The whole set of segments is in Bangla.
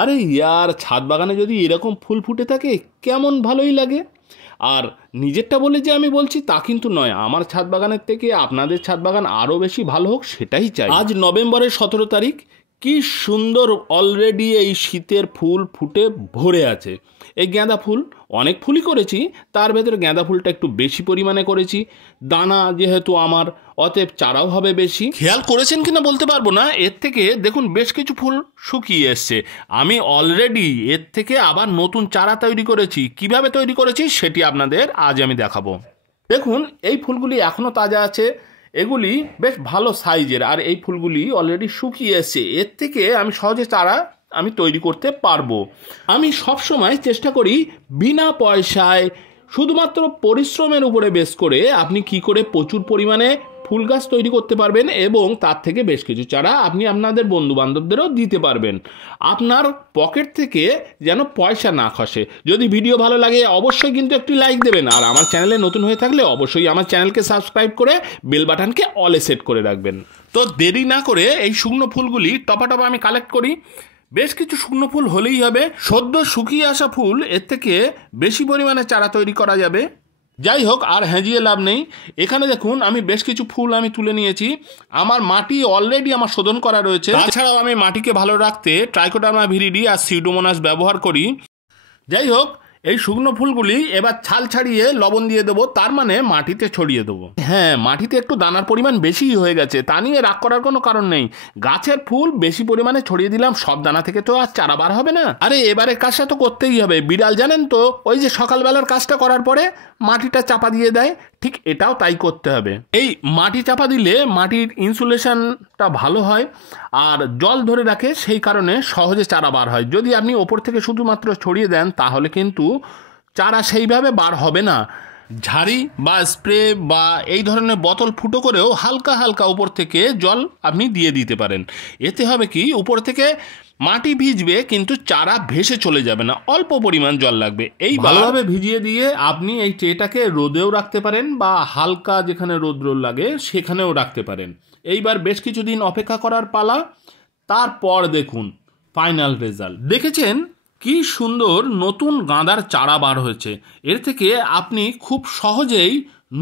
আরে ইয়ার, ছাদ বাগানে যদি এরকম ফুল ফুটে থাকে কেমন ভালোই লাগে। আর নিজেরটা বলে যে আমি বলছি তা কিন্তু নয়, আমার ছাদ বাগানের থেকে আপনাদের ছাদ বাগান আরও বেশি ভালো হোক সেটাই চাই। আজ নভেম্বরের 17 তারিখ। কি সুন্দর অলরেডি এই শীতের ফুল ফুটে ভরে আছে। এই গাঁদা ফুল, অনেক ফুলই করেছি, তার ভেতরে গাঁদা ফুলটা একটু বেশি পরিমাণে করেছি। দানা যেহেতু আমার, অতএব চারাও হবে বেশি। খেয়াল করেছেন কিনা বলতে পারবো না, এর থেকে দেখুন বেশ কিছু ফুল শুকিয়ে এসছে। আমি অলরেডি এর থেকে আবার নতুন চারা তৈরি করেছি। কিভাবে তৈরি করেছি সেটি আপনাদের আজ আমি দেখাবো। দেখুন এই ফুলগুলি এখনও তাজা আছে, এগুলি বেশ ভালো সাইজের, আর এই ফুলগুলি অলরেডি শুকিয়ে এসছে। এর থেকে আমি সহজে চারা আমি তৈরি করতে পারবো। আমি সবসময় চেষ্টা করি বিনা পয়সায়, শুধুমাত্র পরিশ্রমের উপরে বেস করে আপনি কি করে প্রচুর পরিমাণে ফুল গাছ তৈরি করতে পারবেন এবং তার থেকে বেশ কিছু চারা আপনি আপনাদের বন্ধু বান্ধবদেরও দিতে পারবেন। আপনার পকেট থেকে যেন পয়সা না খসে। যদি ভিডিও ভালো লাগে অবশ্যই কিন্তু একটি লাইক দেবেন, আর আমার চ্যানেলে নতুন হয়ে থাকলে অবশ্যই আমার চ্যানেলকে সাবস্ক্রাইব করে বেল বাটনকে অলে সেট করে রাখবেন। তো দেরি না করে এই শুকনো ফুলগুলি টপা টপা আমি কালেক্ট করি। বেশ কিছু শুকনো ফুল হলেই হবে, সদ্য শুকিয়ে আসা ফুল এর থেকে বেশি পরিমাণে চারা তৈরি করা যাবে। যাই হোক, আর হ্যাঁজিয়ে লাভ নেই। এখানে দেখুন আমি বেশ কিছু ফুল আমি তুলে নিয়েছি। আমার মাটি অলরেডি আমার শোধন করা রয়েছে। তাছাড়াও আমি মাটিকে ভালো রাখতে ট্রাইকোডার্মা ভিরিডি আর সিউডোমোনাস ব্যবহার করি। যাই হোক, এই শুকনো ফুলগুলি এবার ছাল ছাড়িয়ে লবণ দিয়ে দেবো, তার মানে মাটিতে ছড়িয়ে দেবো। হ্যাঁ, মাটিতে একটু দানার পরিমাণ বেশি হয়ে গেছে, তা নিয়ে রাগ করার কোনো কারণ নেই। গাছের ফুল বেশি পরিমাণে ছড়িয়ে দিলাম, সব দানা থেকে তো আর চারা বার হবে না। আরে এবারে কাজটা তো করতেই হবে। বিড়াল জানেন তো, ওই যে সকালবেলার কাজটা করার পরে মাটিটা চাপা দিয়ে দেয়, ঠিক এটাও তাই করতে হবে। এই মাটি চাপা দিলে মাটির ইনসুলেশনটা ভালো হয় আর জল ধরে রাখে, সেই কারণে সহজে চারা বার হয়। যদি আপনি ওপর থেকে শুধুমাত্র ছড়িয়ে দেন তাহলে কিন্তু চারা সেইভাবে বার হবে না। ঝাড়ি বা স্প্রে বা এই ধরনের বোতল ফুটো করেও হালকা হালকা উপর থেকে জল আপনি দিয়ে দিতে পারেন। এতে হবে কি, উপর থেকে মাটি ভিজবে কিন্তু চারা ভেসে চলে যাবে না, অল্প পরিমাণ জল লাগবে। এই ভালোভাবে ভিজিয়ে দিয়ে আপনি এই ট্রেটাকে রোদেও রাখতে পারেন বা হালকা যেখানে রোদ লাগে সেখানেও রাখতে পারেন। এইবার বেশ কিছুদিন অপেক্ষা করার পালা, তারপর দেখুন ফাইনাল রেজাল্ট। দেখেছেন কি সুন্দর নতুন গাঁদার চারা বার হয়েছে। এর থেকে আপনি খুব সহজেই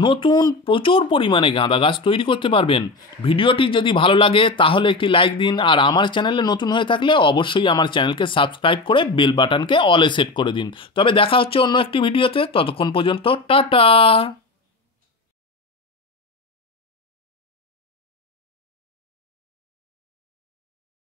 নতুন প্রচুর পরিমাণে গাঁদা গাছ তৈরি করতে পারবেন। ভিডিওটি যদি ভালো লাগে তাহলে একটি লাইক দিন, আর আমার চ্যানেলে নতুন হয়ে থাকলে অবশ্যই আমার চ্যানেলকে সাবস্ক্রাইব করে বেল বাটনকে অলে সেট করে দিন। তবে দেখা হচ্ছে অন্য একটি ভিডিওতে, ততক্ষণ পর্যন্ত টাটা।